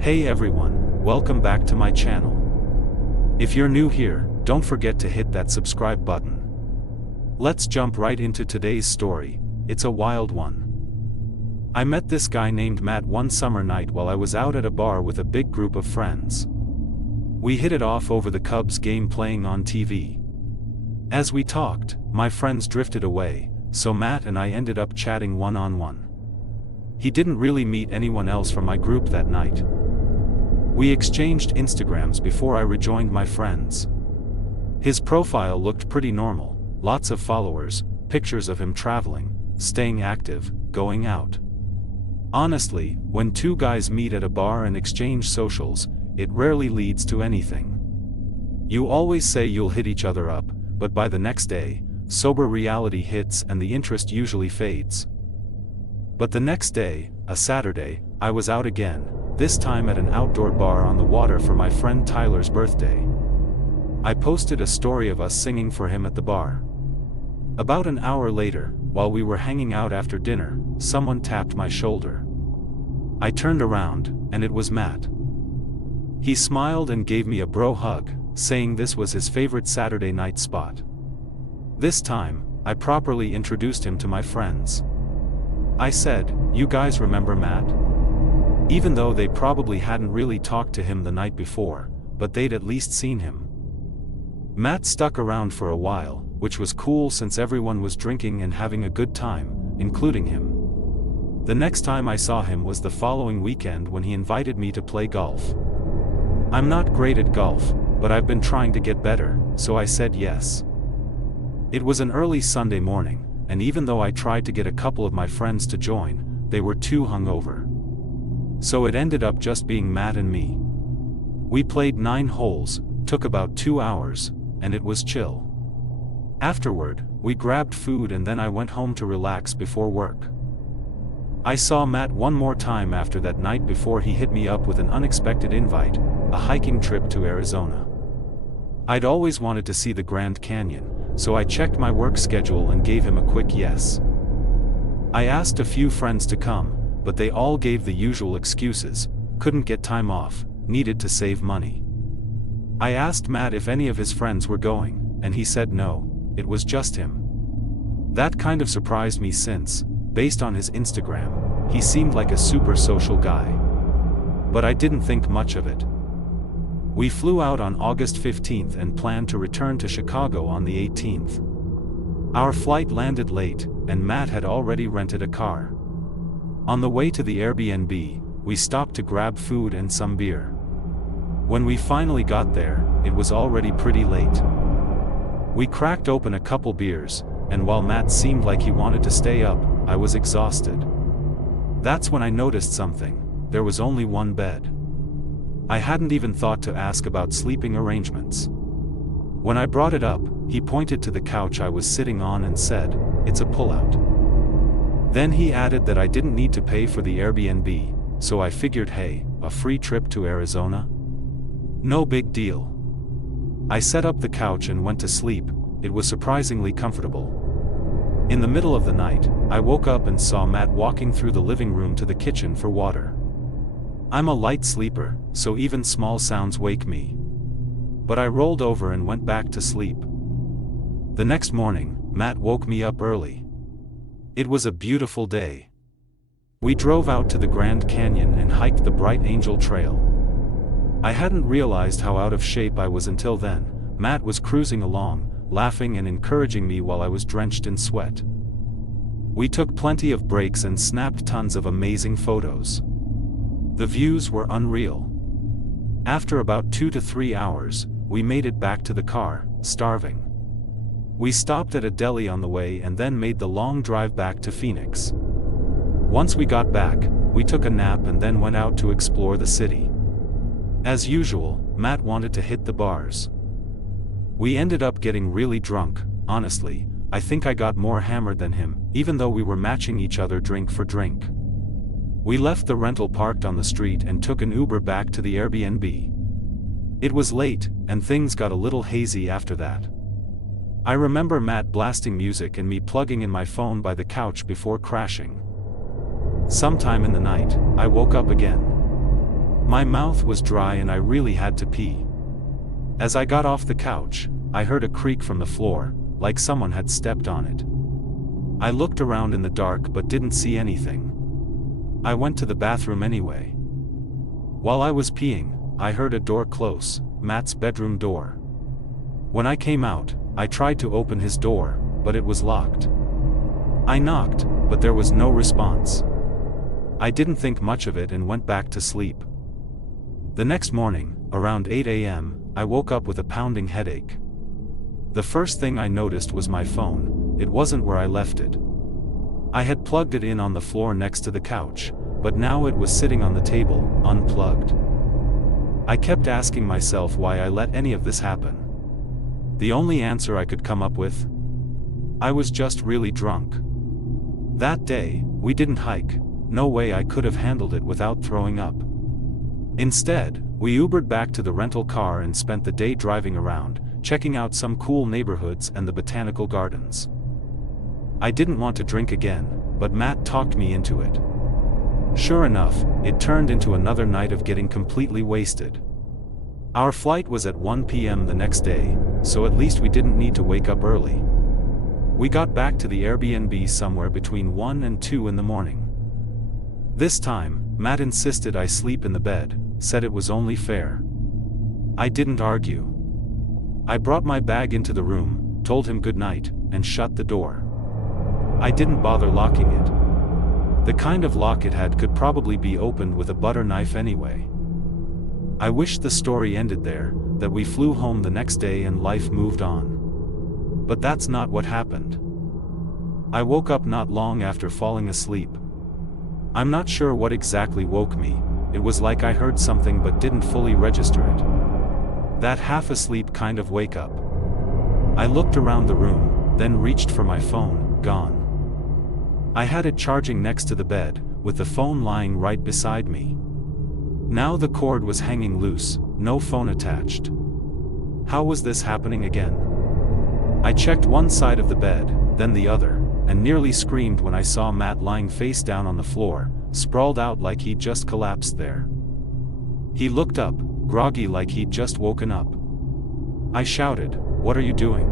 Hey everyone, welcome back to my channel. If you're new here, don't forget to hit that subscribe button. Let's jump right into today's story. It's a wild one. I met this guy named Matt one summer night while I was out at a bar with a big group of friends. We hit it off over the Cubs game playing on TV. As we talked, my friends drifted away, so Matt and I ended up chatting one-on-one. He didn't really meet anyone else from my group that night. We exchanged Instagrams before I rejoined my friends. His profile looked pretty normal, lots of followers, pictures of him traveling, staying active, going out. Honestly, when two guys meet at a bar and exchange socials, it rarely leads to anything. You always say you'll hit each other up, but by the next day, sober reality hits and the interest usually fades. But the next day, a Saturday, I was out again, this time at an outdoor bar on the water for my friend Tyler's birthday. I posted a story of us singing for him at the bar. About an hour later, while we were hanging out after dinner, someone tapped my shoulder. I turned around, and it was Matt. He smiled and gave me a bro hug, saying this was his favorite Saturday night spot. This time, I properly introduced him to my friends. I said, "You guys remember Matt?" Even though they probably hadn't really talked to him the night before, but they'd at least seen him. Matt stuck around for a while, which was cool since everyone was drinking and having a good time, including him. The next time I saw him was the following weekend when he invited me to play golf. I'm not great at golf, but I've been trying to get better, so I said yes. It was an early Sunday morning, and even though I tried to get a couple of my friends to join, they were too hungover. So it ended up just being Matt and me. We played 9 holes, took about 2 hours, and it was chill. Afterward, we grabbed food and then I went home to relax before work. I saw Matt one more time after that night before he hit me up with an unexpected invite, a hiking trip to Arizona. I'd always wanted to see the Grand Canyon, so I checked my work schedule and gave him a quick yes. I asked a few friends to come, but they all gave the usual excuses, couldn't get time off, needed to save money. I asked Matt if any of his friends were going, and he said no, it was just him. That kind of surprised me since, based on his Instagram, he seemed like a super social guy. But I didn't think much of it. We flew out on August 15th and planned to return to Chicago on the 18th. Our flight landed late, and Matt had already rented a car. On the way to the Airbnb, we stopped to grab food and some beer. When we finally got there, it was already pretty late. We cracked open a couple beers, and while Matt seemed like he wanted to stay up, I was exhausted. That's when I noticed something: there was only one bed. I hadn't even thought to ask about sleeping arrangements. When I brought it up, he pointed to the couch I was sitting on and said, "It's a pullout." Then he added that I didn't need to pay for the Airbnb, so I figured, hey, a free trip to Arizona? No big deal. I set up the couch and went to sleep. It was surprisingly comfortable. In the middle of the night, I woke up and saw Matt walking through the living room to the kitchen for water. I'm a light sleeper, so even small sounds wake me. But I rolled over and went back to sleep. The next morning, Matt woke me up early. It was a beautiful day. We drove out to the Grand Canyon and hiked the Bright Angel Trail. I hadn't realized how out of shape I was until then. Matt was cruising along, laughing and encouraging me while I was drenched in sweat. We took plenty of breaks and snapped tons of amazing photos. The views were unreal. After about 2 to 3 hours, we made it back to the car, starving. We stopped at a deli on the way and then made the long drive back to Phoenix. Once we got back, we took a nap and then went out to explore the city. As usual, Matt wanted to hit the bars. We ended up getting really drunk. Honestly, I think I got more hammered than him, even though we were matching each other drink for drink. We left the rental parked on the street and took an Uber back to the Airbnb. It was late, and things got a little hazy after that. I remember Matt blasting music and me plugging in my phone by the couch before crashing. Sometime in the night, I woke up again. My mouth was dry and I really had to pee. As I got off the couch, I heard a creak from the floor, like someone had stepped on it. I looked around in the dark but didn't see anything. I went to the bathroom anyway. While I was peeing, I heard a door close, Matt's bedroom door. When I came out, I tried to open his door, but it was locked. I knocked, but there was no response. I didn't think much of it and went back to sleep. The next morning, around 8 a.m., I woke up with a pounding headache. The first thing I noticed was my phone. It wasn't where I left it. I had plugged it in on the floor next to the couch, but now it was sitting on the table, unplugged. I kept asking myself why I let any of this happen. The only answer I could come up with? I was just really drunk. That day, we didn't hike. No way I could have handled it without throwing up. Instead, we Ubered back to the rental car and spent the day driving around, checking out some cool neighborhoods and the botanical gardens. I didn't want to drink again, but Matt talked me into it. Sure enough, it turned into another night of getting completely wasted. Our flight was at 1 p.m. the next day, so at least we didn't need to wake up early. We got back to the Airbnb somewhere between 1 and 2 in the morning. This time, Matt insisted I sleep in the bed, said it was only fair. I didn't argue. I brought my bag into the room, told him good night, and shut the door. I didn't bother locking it. The kind of lock it had could probably be opened with a butter knife anyway. I wished the story ended there, that we flew home the next day and life moved on. But that's not what happened. I woke up not long after falling asleep. I'm not sure what exactly woke me. It was like I heard something but didn't fully register it. That half-asleep kind of wake-up. I looked around the room, then reached for my phone, gone. I had it charging next to the bed, with the phone lying right beside me. Now the cord was hanging loose, no phone attached. How was this happening again? I checked one side of the bed, then the other, and nearly screamed when I saw Matt lying face down on the floor, sprawled out like he'd just collapsed there. He looked up, groggy like he'd just woken up. I shouted, "What are you doing?"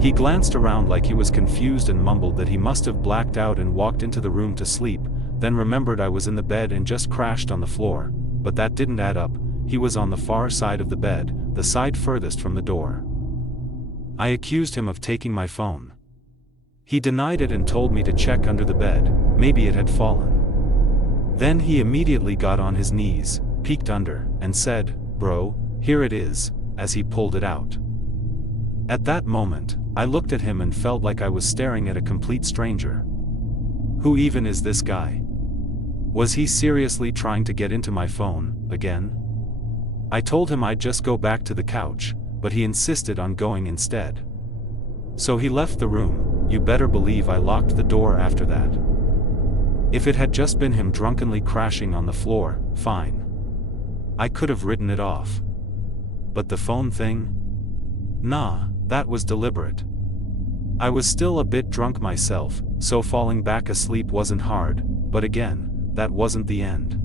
He glanced around like he was confused and mumbled that he must have blacked out and walked into the room to sleep, then remembered I was in the bed and just crashed on the floor, but that didn't add up. He was on the far side of the bed, the side furthest from the door. I accused him of taking my phone. He denied it and told me to check under the bed, maybe it had fallen. Then he immediately got on his knees, peeked under, and said, "Bro, here it is," as he pulled it out. At that moment, I looked at him and felt like I was staring at a complete stranger. Who even is this guy? Was he seriously trying to get into my phone, again? I told him I'd just go back to the couch, but he insisted on going instead. So he left the room. You better believe I locked the door after that. If it had just been him drunkenly crashing on the floor, fine. I could have written it off. But the phone thing? Nah, that was deliberate. I was still a bit drunk myself, so falling back asleep wasn't hard, but again, that wasn't the end.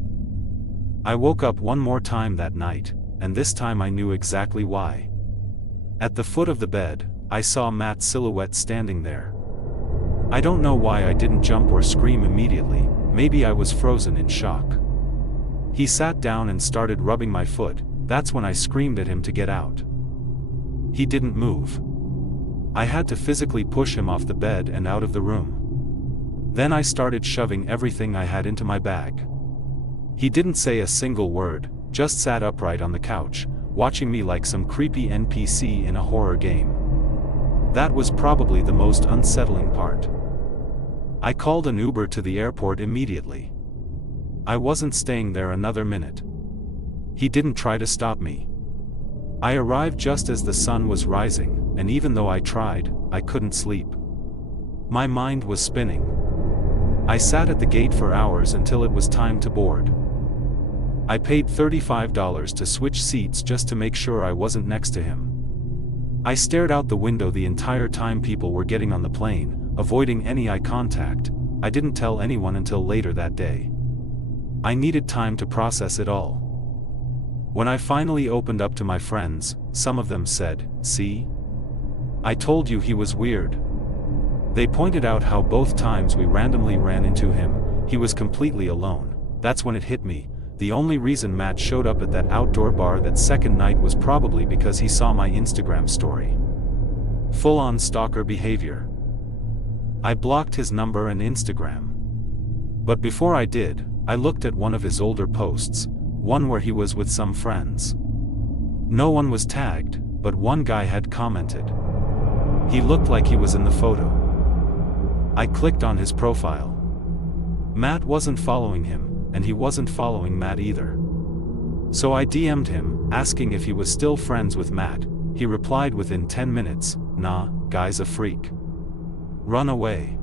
I woke up one more time that night, and this time I knew exactly why. At the foot of the bed, I saw Matt's silhouette standing there. I don't know why I didn't jump or scream immediately, maybe I was frozen in shock. He sat down and started rubbing my foot. That's when I screamed at him to get out. He didn't move. I had to physically push him off the bed and out of the room. Then I started shoving everything I had into my bag. He didn't say a single word, just sat upright on the couch, watching me like some creepy NPC in a horror game. That was probably the most unsettling part. I called an Uber to the airport immediately. I wasn't staying there another minute. He didn't try to stop me. I arrived just as the sun was rising, and even though I tried, I couldn't sleep. My mind was spinning. I sat at the gate for hours until it was time to board. I paid $35 to switch seats just to make sure I wasn't next to him. I stared out the window the entire time people were getting on the plane, avoiding any eye contact. I didn't tell anyone until later that day. I needed time to process it all. When I finally opened up to my friends, some of them said, "See? I told you he was weird." They pointed out how both times we randomly ran into him, he was completely alone. That's when it hit me. The only reason Matt showed up at that outdoor bar that second night was probably because he saw my Instagram story. Full-on stalker behavior. I blocked his number and Instagram. But before I did, I looked at one of his older posts, one where he was with some friends. No one was tagged, but one guy had commented. He looked like he was in the photo. I clicked on his profile. Matt wasn't following him, and he wasn't following Matt either. So I DM'd him, asking if he was still friends with Matt. He replied within 10 minutes, "Nah, guy's a freak. Run away."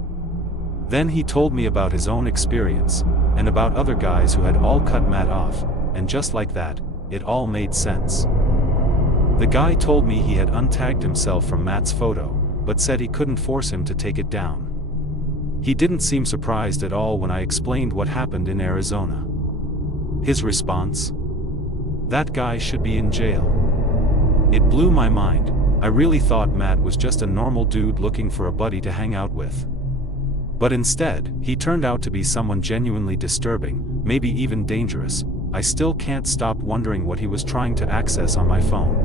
Then he told me about his own experience, and about other guys who had all cut Matt off, and just like that, it all made sense. The guy told me he had untagged himself from Matt's photo, but said he couldn't force him to take it down. He didn't seem surprised at all when I explained what happened in Arizona. His response? "That guy should be in jail." It blew my mind. I really thought Matt was just a normal dude looking for a buddy to hang out with. But instead, he turned out to be someone genuinely disturbing, maybe even dangerous. I still can't stop wondering what he was trying to access on my phone.